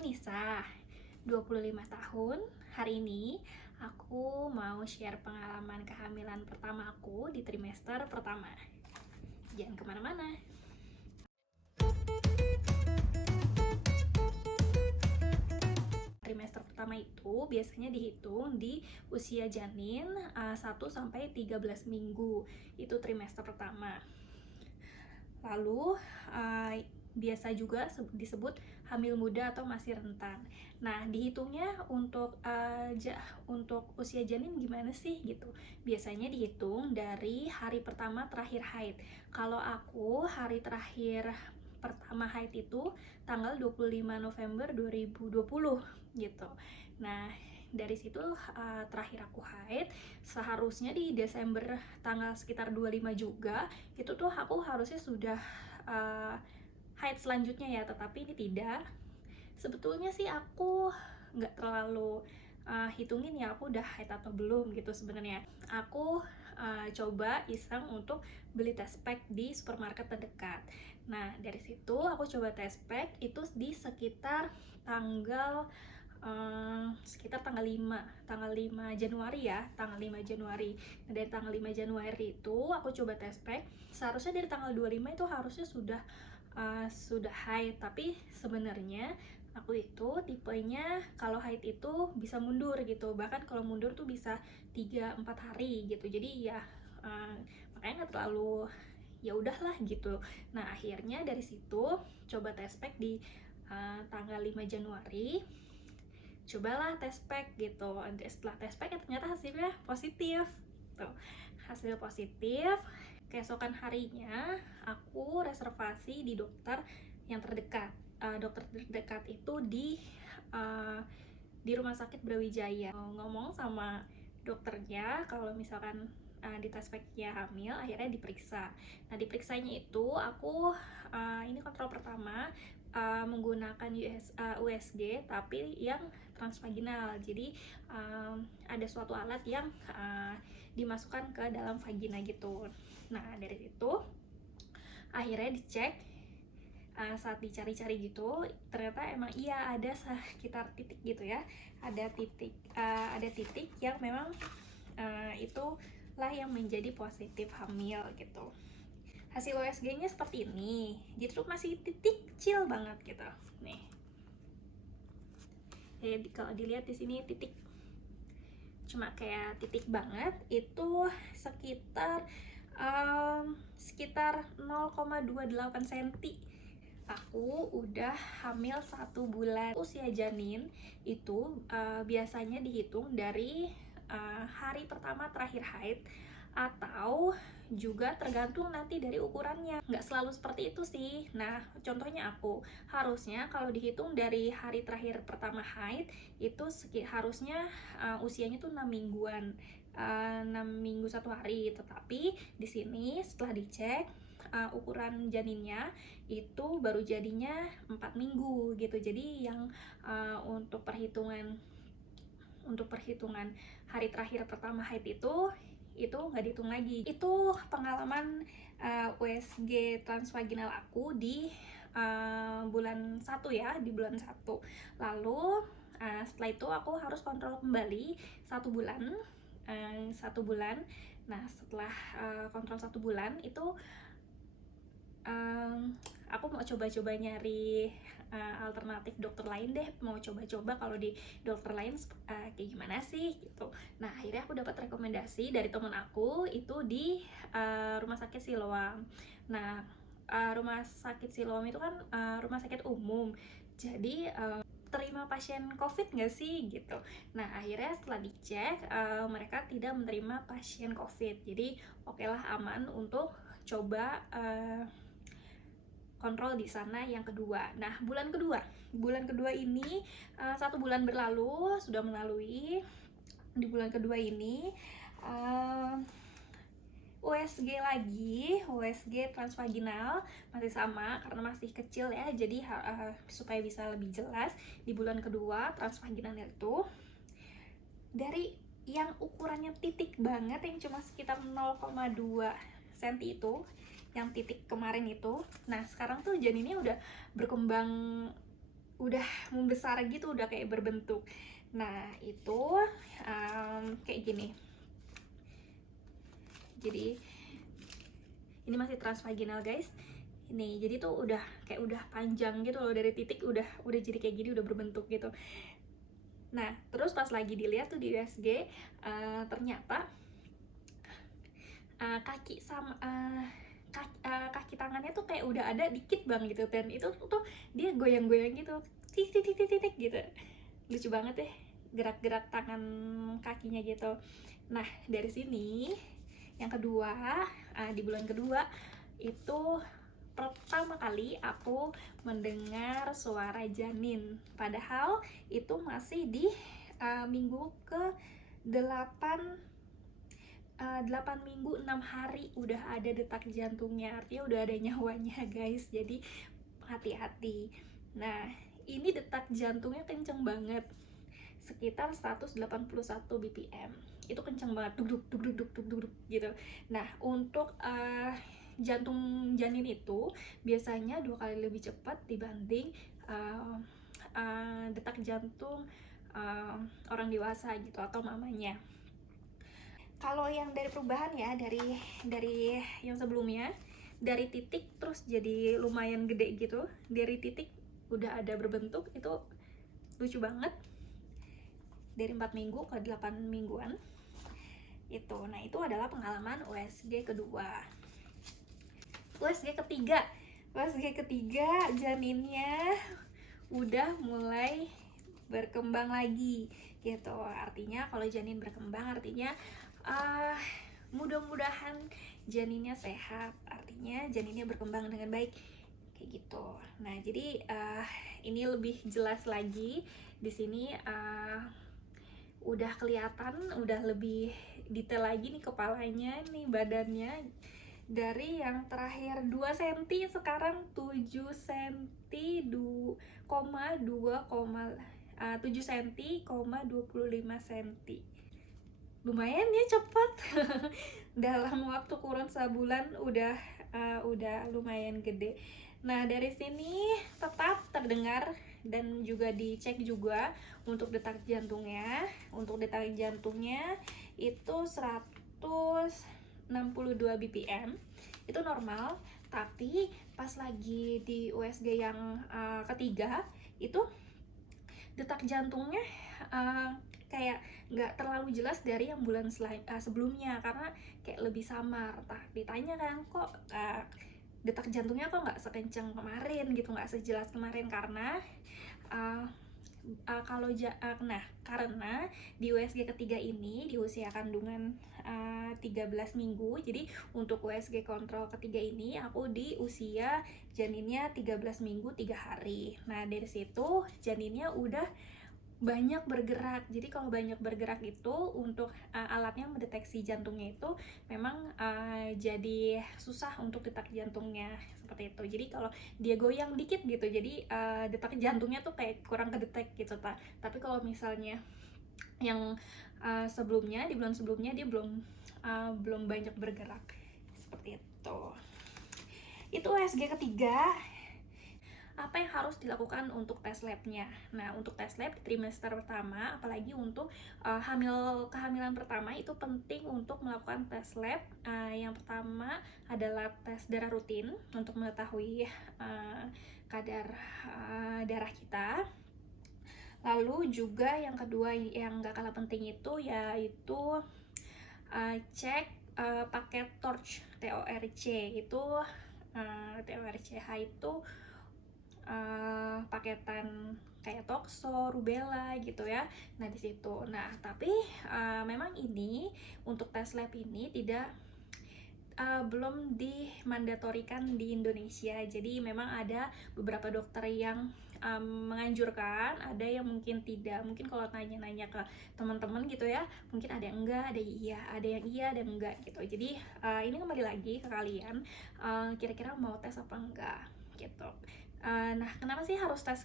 Nisa, 25 tahun. Hari ini aku mau share pengalaman kehamilan pertama aku di trimester pertama. Jangan kemana-mana. Trimester pertama itu biasanya dihitung di usia janin 1-13 minggu. Itu trimester pertama. Lalu biasa juga disebut hamil muda atau masih rentan. Nah, dihitungnya untuk usia janin gimana sih gitu. Biasanya dihitung dari hari pertama terakhir haid. Kalau aku hari terakhir pertama haid itu tanggal 25 November 2020 gitu. Nah, dari situ terakhir aku haid, seharusnya di Desember tanggal sekitar 25 juga itu tuh aku harusnya sudah haid selanjutnya ya, tetapi ini tidak. Sebetulnya sih aku nggak terlalu hitungin ya aku udah haid atau belum gitu. Sebenarnya aku coba iseng untuk beli test pack di supermarket terdekat. Nah, dari situ aku coba test pack itu di sekitar tanggal tanggal 5 Januari ya, tanggal 5 Januari. Nah, dari tanggal 5 Januari itu aku coba test pack. Seharusnya dari tanggal 25 itu harusnya sudah haid, tapi sebenarnya aku itu tipenya kalau haid itu bisa mundur gitu. Bahkan kalau mundur tuh bisa 3-4 hari gitu. Jadi ya makanya nggak terlalu, ya udahlah gitu. Nah, akhirnya dari situ coba test pack di tanggal 5 Januari. Cobalah test pack gitu. Setelah test pack ternyata hasilnya positif tuh, hasil positif. Keesokan harinya aku reservasi di dokter yang terdekat. Dokter terdekat itu di Rumah Sakit Brawijaya. Ngomong sama dokternya kalau misalkan di test packnya hamil, akhirnya diperiksa. Nah, diperiksanya itu aku ini kontrol pertama menggunakan USG tapi yang transvaginal. Jadi ada suatu alat yang dimasukkan ke dalam vagina gitu. Nah, dari situ akhirnya dicek. Saat dicari-cari gitu ternyata emang iya ada sekitar titik gitu ya, ada titik yang memang itulah yang menjadi positif hamil gitu. Hasil USG-nya seperti ini, jadi tuh masih titik kecil banget gitu nih. Kalau dilihat di sini titik, cuma kayak titik banget, itu sekitar 0,28 cm. Aku udah hamil 1 bulan. Usia janin itu biasanya dihitung dari hari pertama terakhir haid, atau juga tergantung nanti dari ukurannya. Nggak selalu seperti itu sih. Nah, contohnya aku harusnya kalau dihitung dari hari terakhir pertama haid itu harusnya usianya tuh 6 mingguan, 6 minggu 1 hari. Tetapi di sini setelah dicek ukuran janinnya itu baru jadinya 4 minggu gitu. Jadi yang untuk perhitungan hari terakhir pertama haid itu nggak dihitung lagi. Itu pengalaman USG transvaginal aku di bulan 1 ya, di bulan 1. Lalu setelah itu aku harus kontrol kembali 1 bulan. Nah, setelah kontrol 1 bulan itu aku mau coba-coba nyari alternatif dokter lain deh, mau coba-coba kalau di dokter lain kayak gimana sih gitu. Nah, akhirnya aku dapat rekomendasi dari temen aku itu di Rumah Sakit Siloam. Nah, Rumah Sakit Siloam itu kan rumah sakit umum, jadi terima pasien COVID nggak sih gitu. Nah, akhirnya setelah dicek mereka tidak menerima pasien COVID, jadi oke lah, aman untuk coba kontrol di sana yang kedua. Nah, bulan kedua ini 1 bulan berlalu, sudah melalui. Di bulan kedua ini USG transvaginal masih sama karena masih kecil ya, jadi supaya bisa lebih jelas, di bulan kedua transvaginal itu dari yang ukurannya titik banget yang cuma sekitar 0,2 cm itu, yang titik kemarin itu. Nah, sekarang tuh janinnya udah berkembang udah membesar gitu, udah kayak berbentuk. Nah itu kayak gini. Jadi ini masih transvaginal guys. Ini jadi tuh udah kayak udah panjang gitu loh, dari titik udah jadi kayak gini, udah berbentuk gitu. Nah terus pas lagi dilihat tuh di USG, ternyata kaki sama kaki tangannya tuh kayak udah ada dikit bang gitu, dan itu tuh dia goyang-goyang gitu, titik gitu. Lucu banget deh gerak-gerak tangan kakinya gitu. Nah dari sini yang kedua, di bulan kedua itu pertama kali aku mendengar suara janin, padahal itu masih di minggu ke 8 minggu 6 hari udah ada detak jantungnya, artinya udah ada nyawanya guys, jadi hati-hati. Nah ini detak jantungnya kenceng banget, sekitar 181 bpm, itu kenceng banget, duk duk gitu. Nah untuk jantung janin itu biasanya 2 kali lebih cepat dibanding detak jantung orang dewasa gitu atau mamanya. Kalau yang dari perubahan ya, dari yang sebelumnya, dari titik terus jadi lumayan gede gitu, dari titik udah ada berbentuk, itu lucu banget. Dari 4 minggu ke 8 mingguan itu. Nah itu adalah pengalaman USG kedua. USG ketiga janinnya udah mulai berkembang lagi gitu. Artinya kalau janin berkembang artinya mudah-mudahan janinnya sehat, artinya janinnya berkembang dengan baik kayak gitu. Nah jadi ini lebih jelas lagi di sini, udah kelihatan, udah lebih detail lagi nih kepalanya, nih badannya, dari yang terakhir 2 cm sekarang 7 cm 7 cm, 25 cm. Lumayan ya cepet. Dalam waktu kurun sebulan udah lumayan gede. Nah dari sini tetap terdengar dan juga dicek juga untuk detak jantungnya. Untuk detak jantungnya itu 162 bpm, itu normal. Tapi pas lagi di USG yang ketiga itu detak jantungnya kayak nggak terlalu jelas dari yang bulan sebelumnya, karena kayak lebih samar. Ditanya kan kok detak jantungnya kok nggak sekencang kemarin gitu, nggak sejelas kemarin, karena karena di USG ketiga ini di usia kandungan 13 minggu. Jadi untuk USG kontrol ketiga ini aku di usia janinnya 13 minggu 3 hari. Nah dari situ janinnya udah banyak bergerak. Jadi kalau banyak bergerak itu untuk alatnya mendeteksi jantungnya itu memang jadi susah untuk detak jantungnya seperti itu. Jadi kalau dia goyang dikit gitu, jadi detak jantungnya tuh kayak kurang kedetek gitu. Tapi kalau misalnya yang sebelumnya, di bulan sebelumnya dia belum banyak bergerak seperti itu. Itu USG ketiga. Apa yang harus dilakukan untuk tes labnya? Nah untuk tes lab di trimester pertama, apalagi untuk kehamilan pertama, itu penting untuk melakukan tes lab. Yang pertama adalah tes darah rutin untuk mengetahui kadar darah kita. Lalu juga yang kedua yang gak kalah penting itu yaitu cek paket TORCH, TORCH itu TORCH itu paketan kayak tokso, rubella gitu ya. Nah di situ. Nah tapi memang ini untuk tes lab ini belum dimandatorikan di Indonesia. Jadi memang ada beberapa dokter yang menganjurkan, ada yang mungkin tidak. Mungkin kalau nanya-nanya ke teman-teman gitu ya, mungkin ada yang enggak, ada yang iya dan enggak gitu. Jadi ini kembali lagi ke kalian, kira-kira mau tes apa enggak gitu. Nah kenapa sih harus tes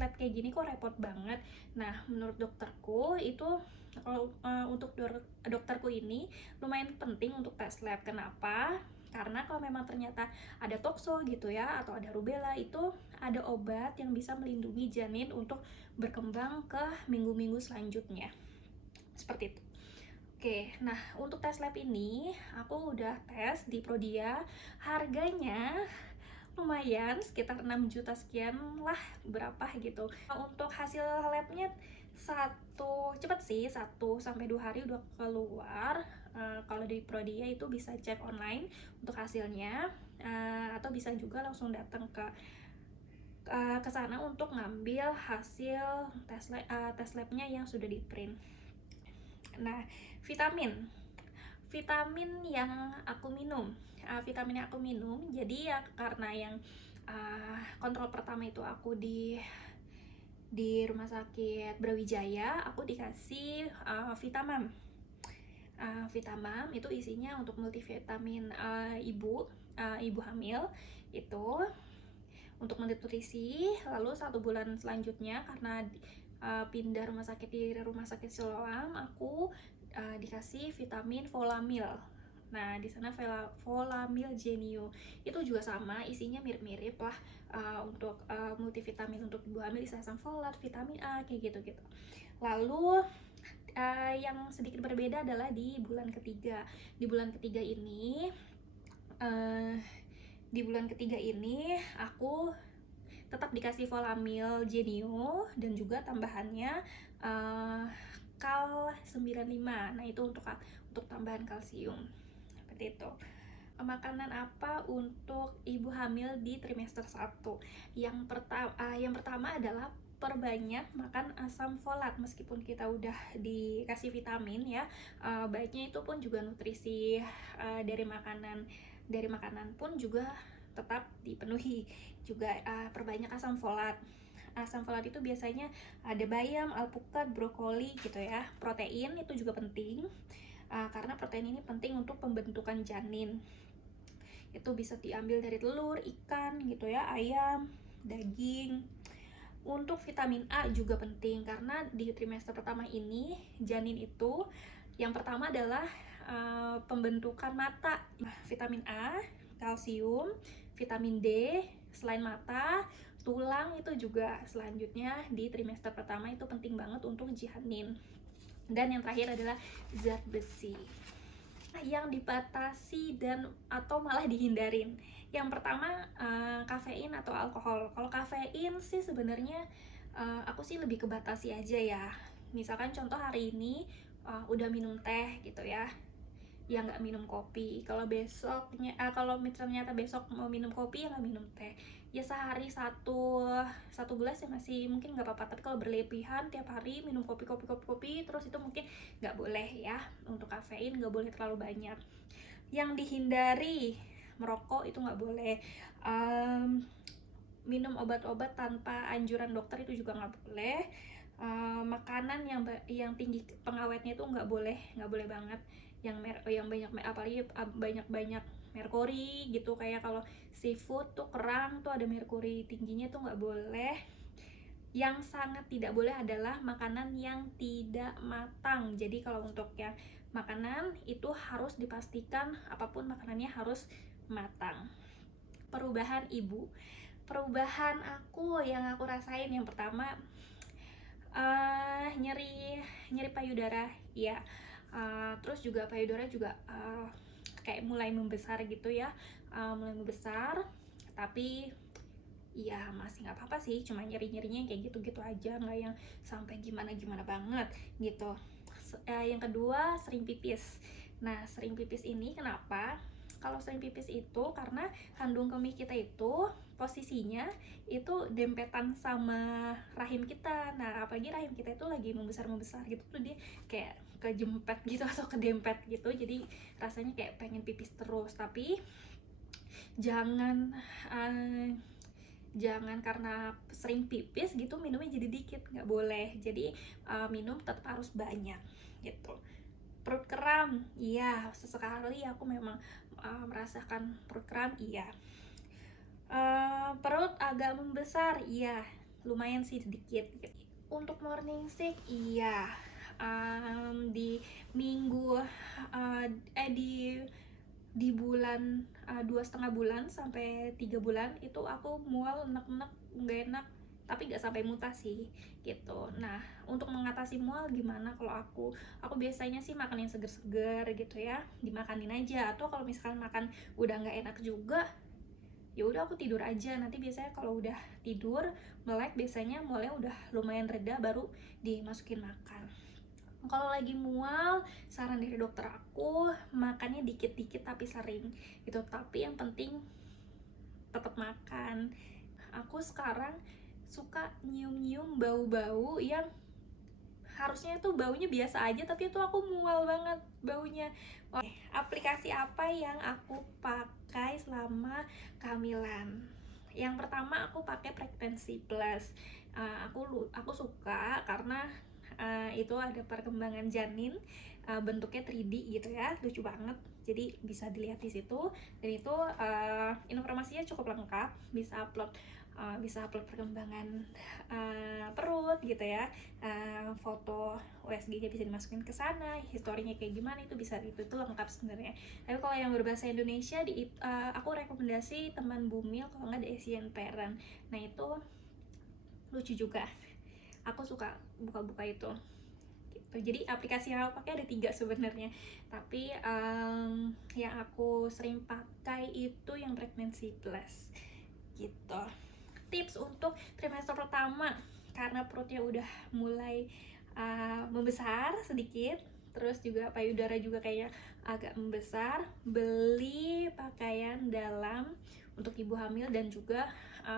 lab kayak gini, kok repot banget? Nah menurut dokterku itu, kalau untuk dokterku ini lumayan penting untuk tes lab. Kenapa? Karena kalau memang ternyata ada tokso gitu ya, atau ada rubella, itu ada obat yang bisa melindungi janin untuk berkembang ke minggu-minggu selanjutnya. Seperti itu. Oke, nah untuk tes lab ini aku udah tes di Prodia. Harganya lumayan, sekitar 6 juta sekian lah, berapa gitu. Untuk hasil labnya cepat sih, 1 sampai 2 hari udah keluar. Kalau di Prodia itu bisa cek online untuk hasilnya, atau bisa juga langsung datang ke sana untuk ngambil hasil tes labnya yang sudah di print. Nah, vitamin yang aku minum, jadi ya karena yang kontrol pertama itu aku di rumah sakit Brawijaya, aku dikasih Vitamam. Vitamam itu isinya untuk multivitamin ibu hamil itu untuk nutrisi. Lalu 1 bulan selanjutnya karena pindah rumah sakit di rumah sakit Siloam, aku dikasih vitamin Volamil. Nah, di sana Volamil Genio itu juga sama, isinya mirip-mirip lah. Untuk multivitamin untuk ibu hamil, bisa asam folat, vitamin A, kayak gitu-gitu. Lalu yang sedikit berbeda adalah di bulan ketiga. Di bulan ketiga ini aku tetap dikasih Volamil Genio dan juga tambahannya Kal 95. Nah, itu untuk tambahan kalsium. Seperti itu. Makanan apa untuk ibu hamil di trimester 1? Yang pertama adalah perbanyak makan asam folat. Meskipun kita udah dikasih vitamin ya, baiknya itu pun juga nutrisi dari makanan pun juga tetap dipenuhi. Juga perbanyak asam folat. Asam folat itu biasanya ada bayam, alpukat, brokoli gitu ya. Protein itu juga penting, karena protein ini penting untuk pembentukan janin. Itu bisa diambil dari telur, ikan gitu ya, ayam, daging. Untuk vitamin A juga penting, karena di trimester pertama ini janin itu yang pertama adalah pembentukan mata. Vitamin A, kalsium, vitamin D, selain mata, tulang itu juga selanjutnya di trimester pertama itu penting banget untuk janin. Dan yang terakhir adalah zat besi yang dibatasi dan atau malah dihindarin. Yang pertama kafein atau alkohol. Kalau kafein sih sebenarnya aku sih lebih ke batasi aja ya. Misalkan contoh hari ini udah minum teh gitu ya, ya nggak minum kopi. Kalau ternyata besok mau minum kopi, ya nggak minum teh. Ya sehari satu gelas ya masih mungkin nggak apa-apa. Tapi kalau berlebihan tiap hari minum kopi terus, itu mungkin nggak boleh ya. Untuk kafein nggak boleh terlalu banyak. Yang dihindari, merokok itu nggak boleh. Minum obat-obat tanpa anjuran dokter itu juga nggak boleh. Makanan yang tinggi pengawetnya itu nggak boleh banget. Yang banyak, apalagi banyak merkuri gitu, kayak kalau seafood tuh, kerang tuh ada merkuri tingginya, tuh nggak boleh. Yang sangat tidak boleh adalah makanan yang tidak matang. Jadi kalau untuk yang makanan itu harus dipastikan apapun makanannya harus matang. Perubahan yang aku rasain, yang pertama nyeri payudara ya. Terus juga payudara juga kayak mulai membesar gitu ya, tapi ya masih nggak apa-apa sih, cuma nyerinya kayak gitu-gitu aja, nggak yang sampai gimana banget gitu. Yang kedua, sering pipis. Nah, sering pipis ini kenapa? Kalau sering pipis itu karena kandung kemih kita itu posisinya itu dempetan sama rahim kita. Nah, apalagi rahim kita itu lagi membesar gitu tuh, dia kayak kejempet gitu atau kedempet gitu, jadi rasanya kayak pengen pipis terus. Tapi jangan karena sering pipis gitu minumnya jadi dikit, nggak boleh. Jadi minum tetap harus banyak gitu. Perut kram, iya, sesekali aku memang merasakan perut kram, iya. Perut agak membesar, iya, lumayan sih sedikit gitu. Untuk morning sick, iya, di di bulan 2,5 bulan sampai 3 bulan itu aku mual, enek-enek, nggak enak, tapi nggak sampai muntah sih gitu. Nah, untuk mengatasi mual gimana? Kalau aku biasanya sih makan yang seger-seger gitu ya, dimakanin aja. Atau kalau misalkan makan udah nggak enak juga, ya udah aku tidur aja. Nanti biasanya kalau udah tidur melek, biasanya mualnya udah lumayan reda, baru dimasukin makan. Kalau lagi mual, saran dari dokter aku makannya dikit-dikit tapi sering gitu. Tapi yang penting tetap makan. Aku sekarang suka nyium-nyium bau-bau yang harusnya itu baunya biasa aja, tapi itu aku mual banget baunya. Oke, aplikasi apa yang aku pakai selama kehamilan? Yang pertama aku pakai Pregnancy Plus. Aku suka karena itu ada perkembangan janin, bentuknya 3D gitu ya, lucu banget. Jadi bisa dilihat di situ, dan itu informasinya cukup lengkap, bisa upload perkembangan perut gitu ya, foto USG-nya bisa dimasukin ke sana, historinya kayak gimana itu bisa, itu lengkap sebenarnya. Tapi kalau yang berbahasa Indonesia aku rekomendasi Teman Bumil, kalau nggak The Asian Parent. Nah itu lucu juga, aku suka buka-buka itu gitu. Jadi aplikasi yang aku pakai ada 3 sebenarnya, tapi yang aku sering pakai itu yang Pregnancy Plus gitu. Tips untuk trimester pertama, karena perutnya udah mulai membesar sedikit, terus juga payudara juga kayaknya agak membesar, beli pakaian dalam untuk ibu hamil dan juga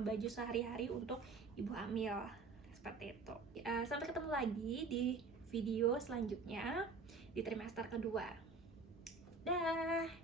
baju sehari-hari untuk ibu hamil, seperti itu. Sampai ketemu lagi di video selanjutnya di trimester kedua. Dah.